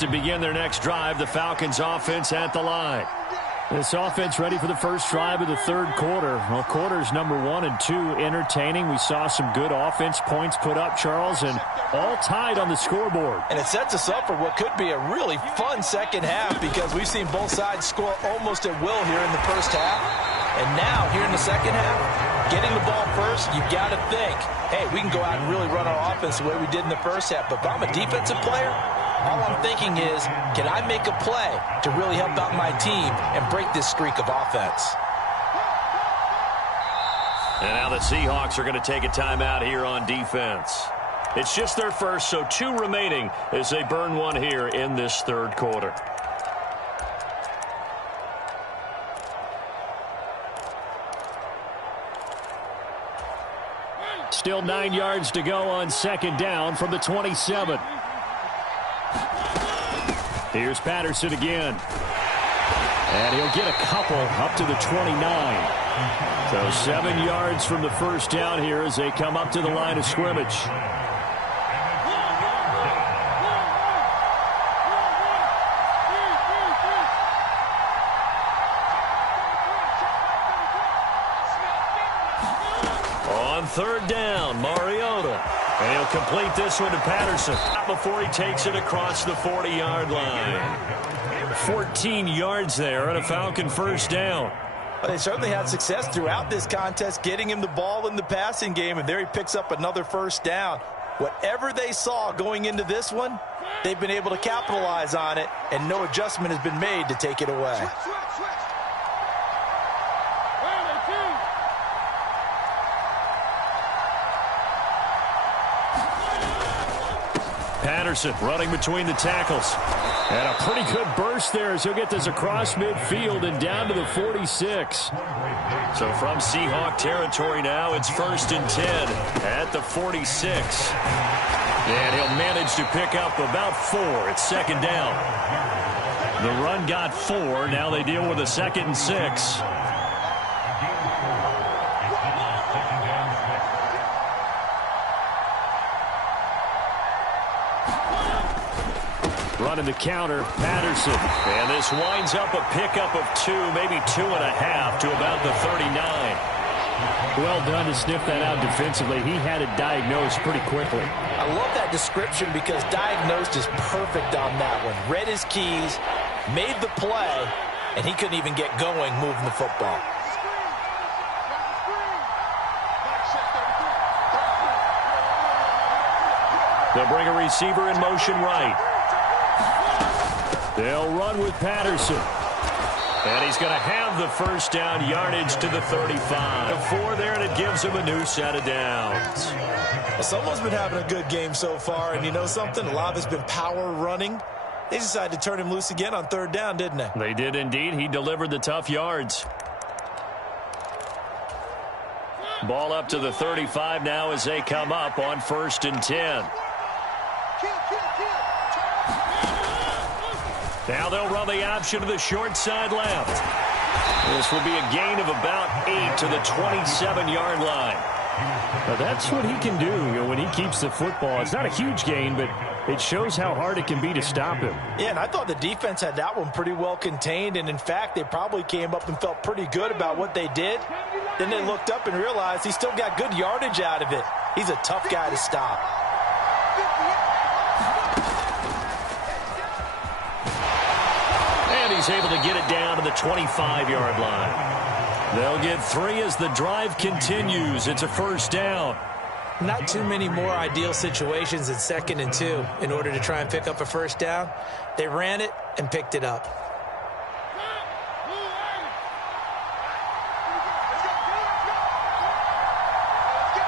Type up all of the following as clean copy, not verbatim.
To begin their next drive, the Falcons offense at the line. This offense ready for the first drive of the third quarter. Well, quarters number 1 and 2 entertaining. We saw some good offense points put up, Charles, and all tied on the scoreboard. And it sets us up for what could be a really fun second half because we've seen both sides score almost at will here in the first half. And now, here in the second half, getting the ball first, you've got to think, hey, we can go out and really run our offense the way we did in the first half. But if I'm a defensive player, all I'm thinking is, can I make a play to really help out my team and break this streak of offense? And now the Seahawks are going to take a timeout here on defense. It's just their first, so 2 remaining as they burn one here in this third quarter. Still 9 yards to go on second down from the 27. Here's Patterson again. And he'll get a couple up to the 29. So 7 yards from the first down here as they come up to the line of scrimmage. On third down, Mariota. And he'll complete this one to Patterson before he takes it across the 40-yard line. 14 yards there and a Falcon first down. Well, they certainly had success throughout this contest, getting him the ball in the passing game, and there he picks up another first down. Whatever they saw going into this one, they've been able to capitalize on it, and no adjustment has been made to take it away. Patterson running between the tackles. And a pretty good burst there as he'll get this across midfield and down to the 46. So from Seahawk territory now, it's 1st and 10 at the 46. And he'll manage to pick up about 4. It's second down. The run got 4. Now they deal with a 2nd and 6. Running the counter, Patterson. And this winds up a pickup of 2, maybe 2.5 to about the 39. Well done to sniff that out defensively. He had it diagnosed pretty quickly. I love that description because diagnosed is perfect on that one. Read his keys, made the play, and he couldn't even get going moving the football. They'll bring a receiver in motion right. They'll run with Patterson. And he's going to have the first down, yardage to the 35. A 4 there, and it gives him a new set of downs. Well, someone's been having a good game so far, and you know something? A lot of it's been power running. They decided to turn him loose again on third down, didn't they? They did indeed. He delivered the tough yards. Ball up to the 35 now as they come up on 1st and 10. Now they'll run the option to the short side left. This will be a gain of about 8 to the 27-yard line. Now that's what he can do, when he keeps the football. It's not a huge gain, but it shows how hard it can be to stop him. Yeah, and I thought the defense had that one pretty well contained, and in fact, they probably came up and felt pretty good about what they did. Then they looked up and realized he still got good yardage out of it. He's a tough guy to stop. He's able to get it down to the 25-yard line. They'll get 3 as the drive continues. It's a first down. Not too many more ideal situations in 2nd and 2 in order to try and pick up a first down. They ran it and picked it up.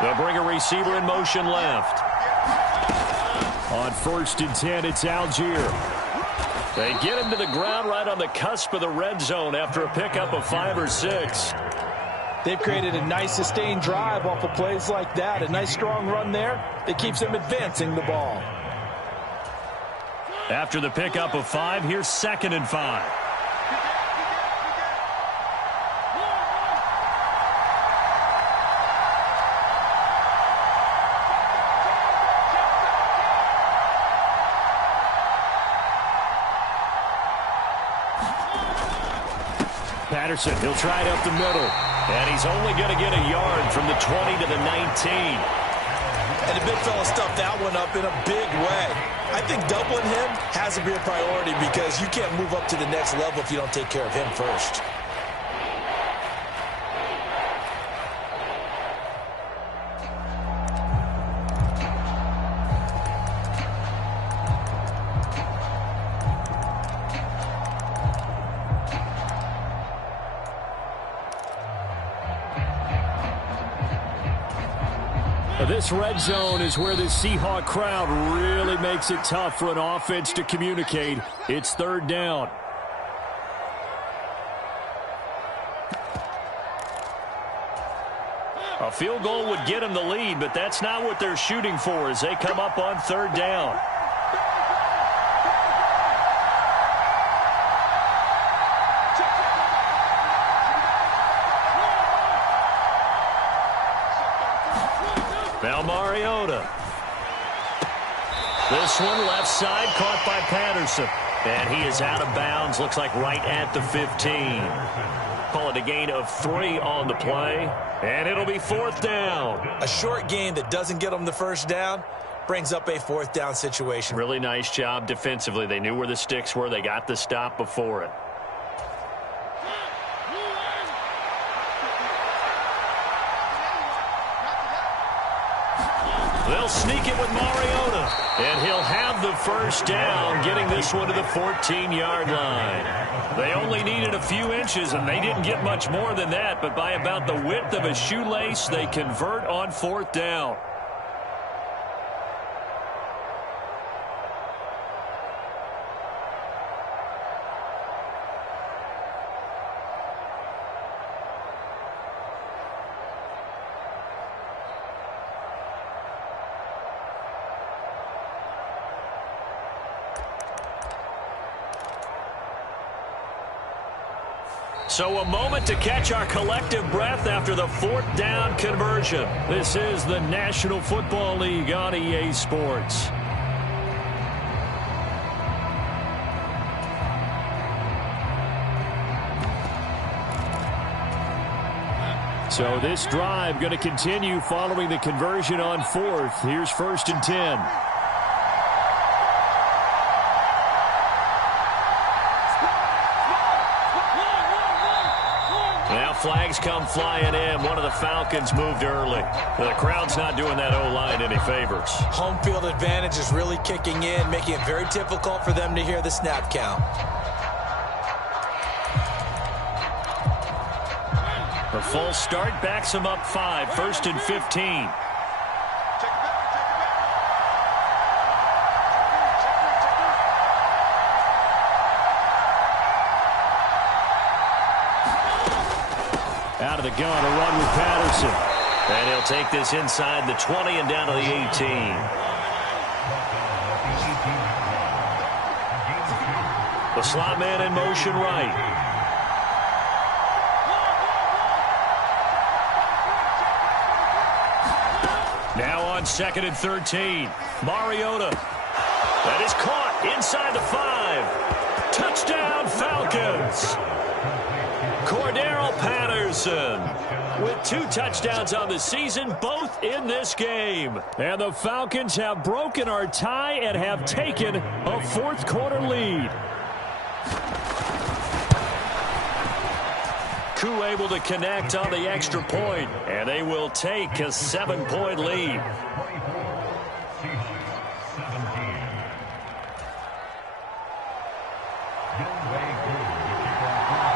They'll bring a receiver in motion left. On 1st and 10, it's Algier. They get him to the ground right on the cusp of the red zone after a pickup of 5 or 6. They've created a nice sustained drive off of plays like that. A nice strong run there that keeps them advancing the ball. After the pickup of 5, here's 2nd and 5. Patterson, he'll try it up the middle. And he's only going to get a yard from the 20 to the 19. And the big fella stuffed that one up in a big way. I think doubling him has to be a priority because you can't move up to the next level if you don't take care of him first. This red zone is where the Seahawk crowd really makes it tough for an offense to communicate. It's third down. A field goal would get them the lead, but that's not what they're shooting for as they come up on third down. Now Mariota. This one left side caught by Patterson. And he is out of bounds. Looks like right at the 15. Call it a gain of 3 on the play. And it'll be fourth down. A short gain that doesn't get them the first down brings up a fourth down situation. Really nice job defensively. They knew where the sticks were. They got the stop before it. They'll sneak it with Mariota. And he'll have the first down, getting this one to the 14-yard line. They only needed a few inches, and they didn't get much more than that. But by about the width of a shoelace, they convert on fourth down. So a moment to catch our collective breath after the fourth down conversion. This is the National Football League on EA Sports. So this drive going to continue following the conversion on fourth. Here's 1st and 10. Flags come flying in. One of the Falcons moved early. The crowd's not doing that O-line any favors. Home field advantage is really kicking in, making it very difficult for them to hear the snap count. The full start backs them up 5. 1st and 15. Out of the gun, a run with Patterson. And he'll take this inside the 20 and down to the 18. The slot man in motion right. Now on 2nd and 13. Mariota. That is caught inside the 5. Touchdown, Falcons. Cordero Patterson with 2 touchdowns on the season, both in this game. And the Falcons have broken our tie and have taken a fourth-quarter lead. Koo able to connect on the extra point, and they will take a 7-point lead.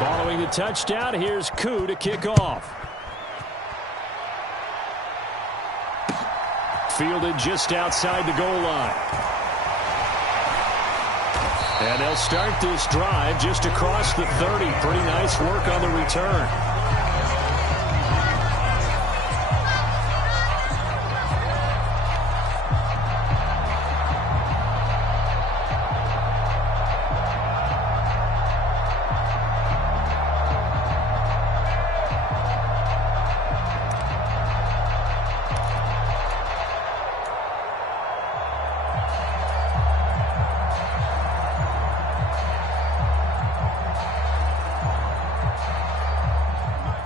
Following the touchdown, here's Koo to kick off. Fielded just outside the goal line. And they'll start this drive just across the 30. Pretty nice work on the return.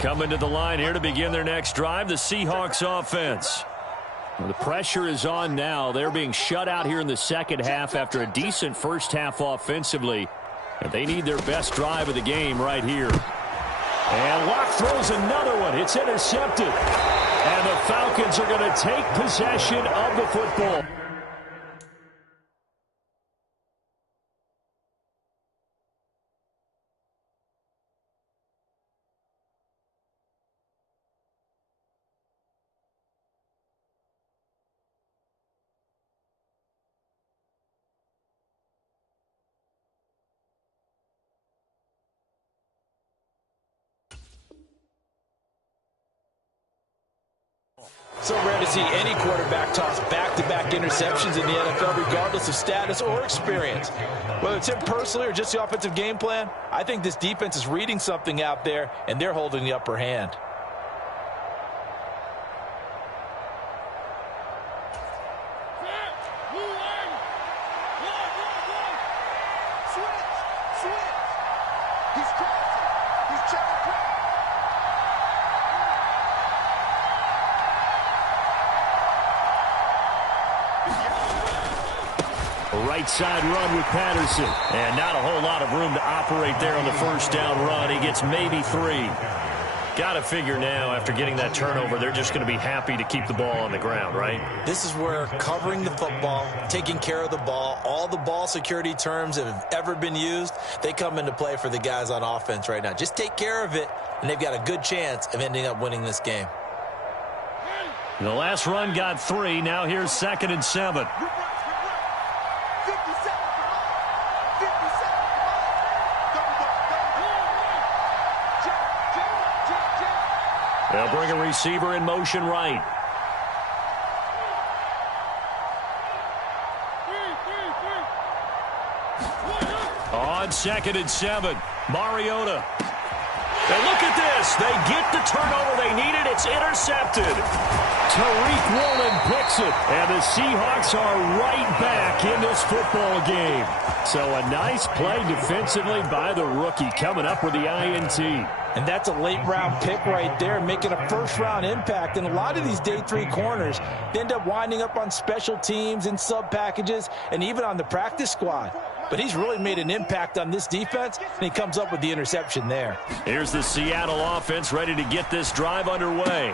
Coming to the line here to begin their next drive, the Seahawks offense. Well, the pressure is on now. They're being shut out here in the second half after a decent first half offensively. And they need their best drive of the game right here. And Locke throws another one. It's intercepted. And the Falcons are going to take possession of the football. So rare to see any quarterback toss back-to-back interceptions in the NFL, regardless of status or experience. Whether it's him personally or just the offensive game plan, I think this defense is reading something out there, and they're holding the upper hand. Right side run with Patterson. And not a whole lot of room to operate there on the first down run. He gets maybe 3. Got to figure now, after getting that turnover, they're just going to be happy to keep the ball on the ground, right? This is where covering the football, taking care of the ball, all the ball security terms that have ever been used, they come into play for the guys on offense right now. Just take care of it, and they've got a good chance of ending up winning this game. The last run got 3. Now here's 2nd and 7. They'll bring a receiver in motion right. On 2nd and 7, Mariota. And look at this. They get the turnover they needed. It's intercepted. Tariq Woolen picks it. And the Seahawks are right back in this football game. So a nice play defensively by the rookie, coming up with the INT. And that's a late-round pick right there, making a first-round impact. And a lot of these day 3 corners end up winding up on special teams and sub-packages and even on the practice squad. But he's really made an impact on this defense, and he comes up with the interception there. Here's the Seattle offense ready to get this drive underway.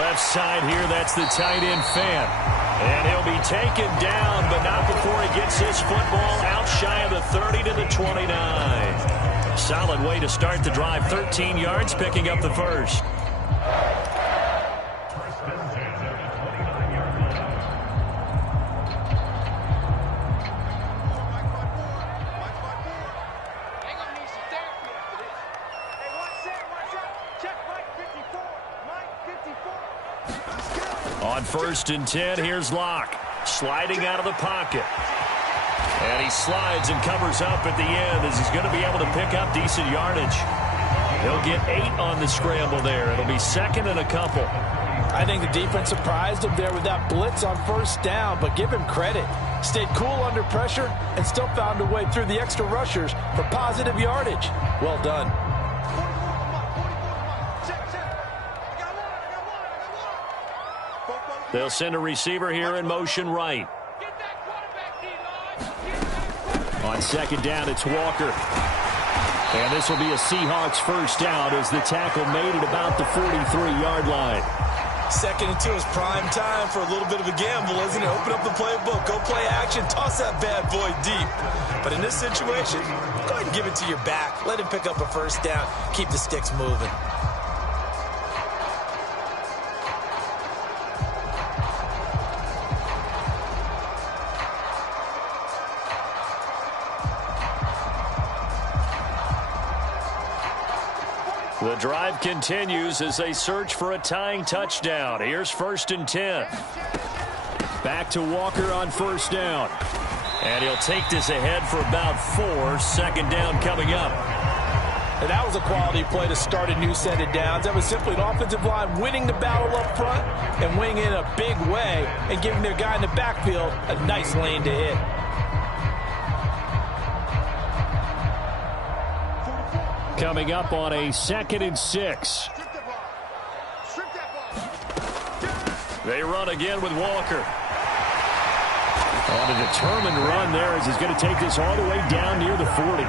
Left side here, that's the tight end Fan. And he'll be taken down, but not before he gets his football out shy of the 30 to the 29. Solid way to start the drive. 13 yards, picking up the first. On 1st and 10, here's Locke. Sliding out of the pocket. And he slides and covers up at the end as he's going to be able to pick up decent yardage. He'll get 8 on the scramble there. It'll be 2nd and a couple. I think the defense surprised him there with that blitz on 1st down, but give him credit. Stayed cool under pressure and still found a way through the extra rushers for positive yardage. Well done. They'll send a receiver here in motion right. On 2nd down, it's Walker. And this will be a Seahawks first down as the tackle made at about the 43-yard line. 2nd and 2 is prime time for a little bit of a gamble, isn't it? Open up the playbook, go play action, toss that bad boy deep. But in this situation, go ahead and give it to your back. Let him pick up a first down. Keep the sticks moving. The drive continues as they search for a tying touchdown. Here's 1st and 10. Back to Walker on 1st down. And he'll take this ahead for about 4. 2nd down coming up. And that was a quality play to start a new set of downs. That was simply an offensive line winning the battle up front and winning in a big way and giving their guy in the backfield a nice lane to hit. coming up on a 2nd and 6. They run again with Walker. On a determined run there as he's going to take this all the way down near the 40.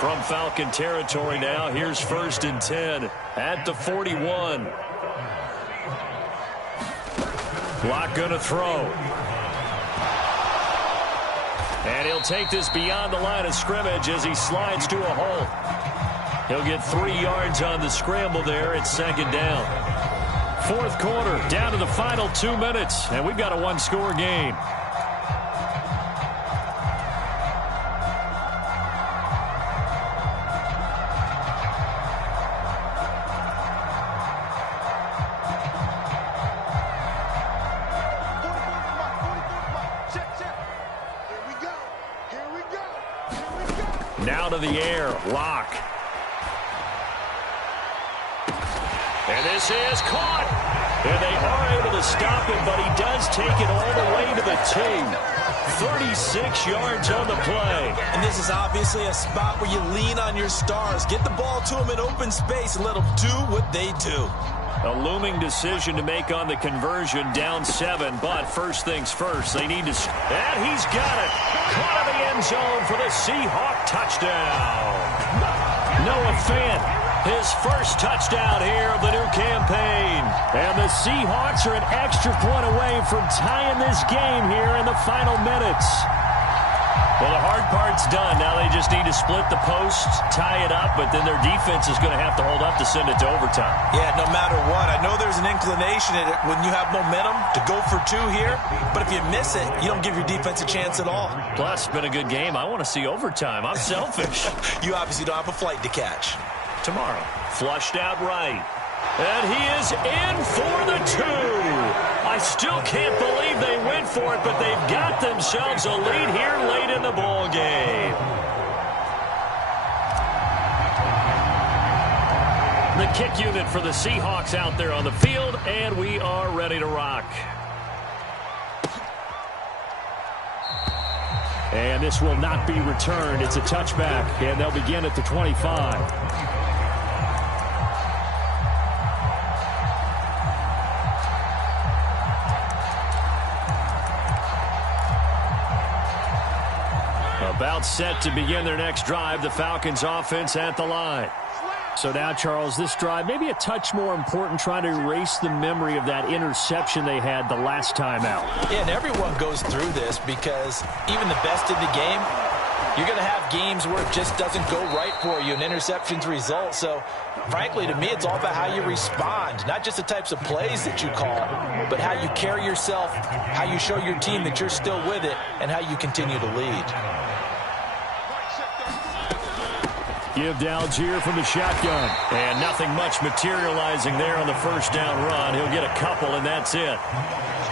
From Falcon territory now, here's 1st and 10 at the 41. Block going to throw. And he'll take this beyond the line of scrimmage as he slides to a hole. He'll get 3 yards on the scramble there. It's 2nd down. 4th quarter, down to the final 2 minutes, and we've got a 1-score game. Now to the air, Locke. And this is caught. And they are able to stop him, but he does take it all the way to the 2. 36 yards on the play. And this is obviously a spot where you lean on your stars. Get the ball to them in open space and let them do what they do. A looming decision to make on the conversion, down 7, but first things first, they need to... And he's got it! Caught in the end zone for the Seahawk touchdown. Noah Fant, his first touchdown here of the new campaign. And the Seahawks are an extra point away from tying this game here in the final minutes. Well, the hard part's done. Now they just need to split the post, tie it up, but then their defense is going to have to hold up to send it to overtime. Yeah, no matter what. I know there's an inclination in it when you have momentum to go for 2 here, but if you miss it, you don't give your defense a chance at all. Plus, it's been a good game. I want to see overtime. I'm selfish. You obviously don't have a flight to catch. Tomorrow, flushed out right. And he is in for the 2. I still can't believe they went for it, but they've got themselves a lead here late in the ball game. The kick unit for the Seahawks out there on the field, and we are ready to rock. And this will not be returned. It's a touchback, and they'll begin at the 25. About set to begin their next drive, the Falcons offense at the line. So now, Charles, this drive maybe a touch more important, trying to erase the memory of that interception they had the last time out. Yeah, and everyone goes through this because even the best in the game, you're going to have games where it just doesn't go right for you and interceptions result. So, frankly, to me, it's all about how you respond, not just the types of plays that you call, but how you carry yourself, how you show your team that you're still with it, and how you continue to lead. Give to Algier from the shotgun. And nothing much materializing there on the first down run. He'll get a couple, and that's it.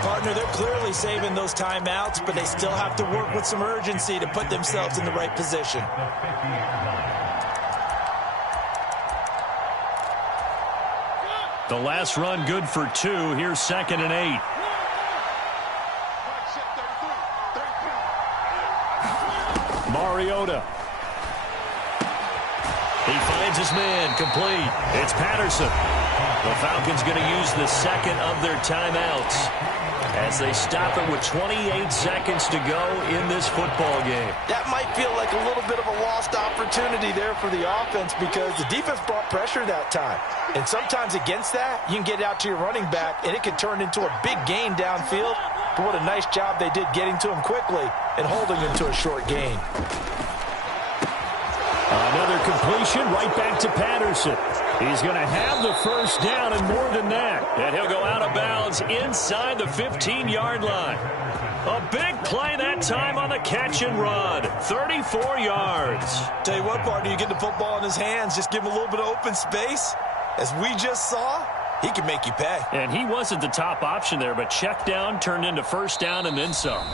Partner, they're clearly saving those timeouts, but they still have to work with some urgency to put themselves in the right position. The last run good for 2. Here's 2nd and 8. Mariota. He finds his man, complete. It's Patterson. The Falcons going to use the second of their timeouts as they stop it with 28 seconds to go in this football game. That might feel like a little bit of a lost opportunity there for the offense because the defense brought pressure that time. And sometimes against that, you can get out to your running back, and it can turn into a big gain downfield. But what a nice job they did getting to him quickly and holding him to a short gain. Another completion right back to Patterson. He's going to have the first down and more than that. And he'll go out of bounds inside the 15-yard line. A big play that time on the catch and run. 34 yards. Tell you what, partner, you get the football in his hands, just give him a little bit of open space. As we just saw, he can make you pay. And he wasn't the top option there, but check down turned into first down and then some.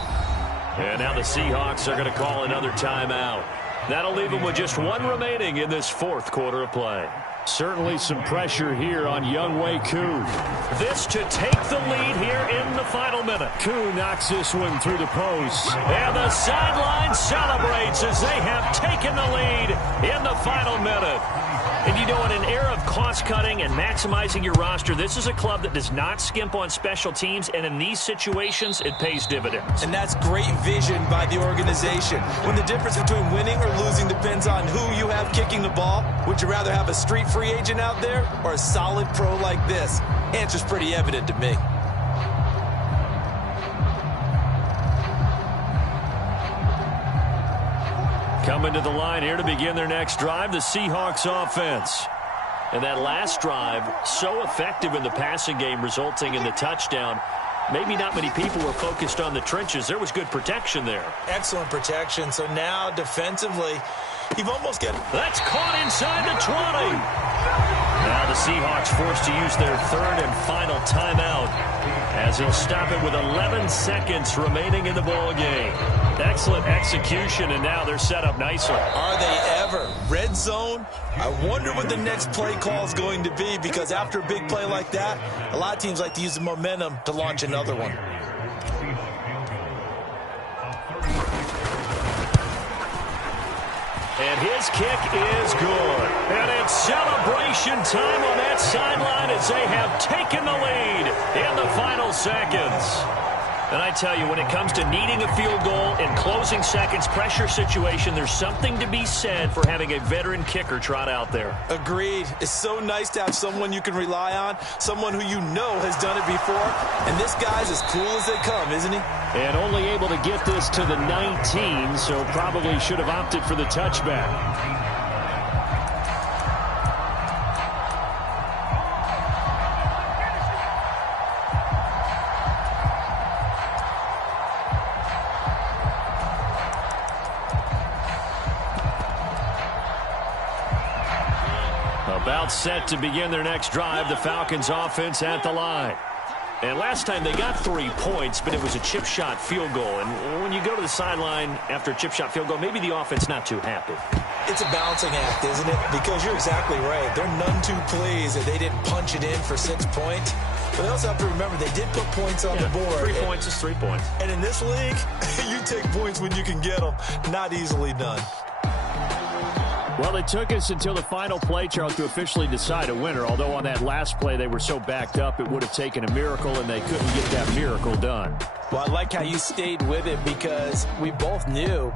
And now the Seahawks are going to call another timeout. That'll leave them with just 1 remaining in this 4th quarter of play. Certainly some pressure here on Younghoe Koo. This to take the lead here in the final minute. Koo knocks this one through the post. And the sideline celebrates as they have taken the lead in the final minute. And you know, in an era of cost-cutting and maximizing your roster, this is a club that does not skimp on special teams, and in these situations, it pays dividends. And that's great vision by the organization. When the difference between winning or losing depends on who you have kicking the ball, would you rather have a street free agent out there or a solid pro like this? Answer's pretty evident to me. Coming to the line here to begin their next drive, the Seahawks offense. And that last drive, so effective in the passing game, resulting in the touchdown. Maybe not many people were focused on the trenches. There was good protection there. Excellent protection. So now defensively, you've almost got... That's caught inside the 20. Now the Seahawks forced to use their third and final timeout as he'll stop it with 11 seconds remaining in the ball game. Excellent execution, and now they're set up nicely. Are they ever? Red zone? I wonder what the next play call is going to be, because after a big play like that, a lot of teams like to use the momentum to launch another one. And his kick is good. And it's celebration time on that sideline as they have taken the lead in the final seconds. And I tell you, when it comes to needing a field goal in closing seconds pressure situation, there's something to be said for having a veteran kicker trot out there. Agreed. It's so nice to have someone you can rely on, someone who you know has done it before. And this guy's as cool as they come, isn't he? And only able to get this to the 19, so probably should have opted for the touchback. About set to begin their next drive, the Falcons offense at the line. And last time they got 3 points, but it was a chip shot field goal. And when you go to the sideline after a chip shot field goal, maybe the offense not too happy. It's a balancing act, isn't it? Because you're exactly right. They're none too pleased that they didn't punch it in for 6 points. But they also have to remember they did put points on the board. 3 points is 3 points. And in this league, you take points when you can get them. Not easily done. Well, it took us until the final play, Charles, to officially decide a winner. Although on that last play they were so backed up, it would have taken a miracle, and they couldn't get that miracle done. Well, I like how you stayed with it, because we both knew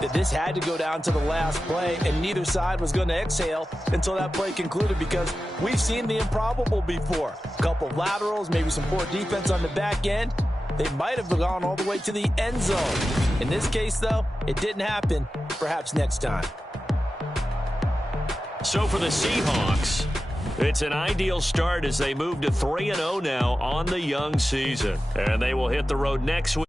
that this had to go down to the last play, and neither side was going to exhale until that play concluded, because we've seen the improbable before. A couple of laterals, maybe some poor defense on the back end. They might have gone all the way to the end zone. In this case, though, it didn't happen. Perhaps next time. So for the Seahawks, it's an ideal start as they move to 3-0 now on the young season. And they will hit the road next week.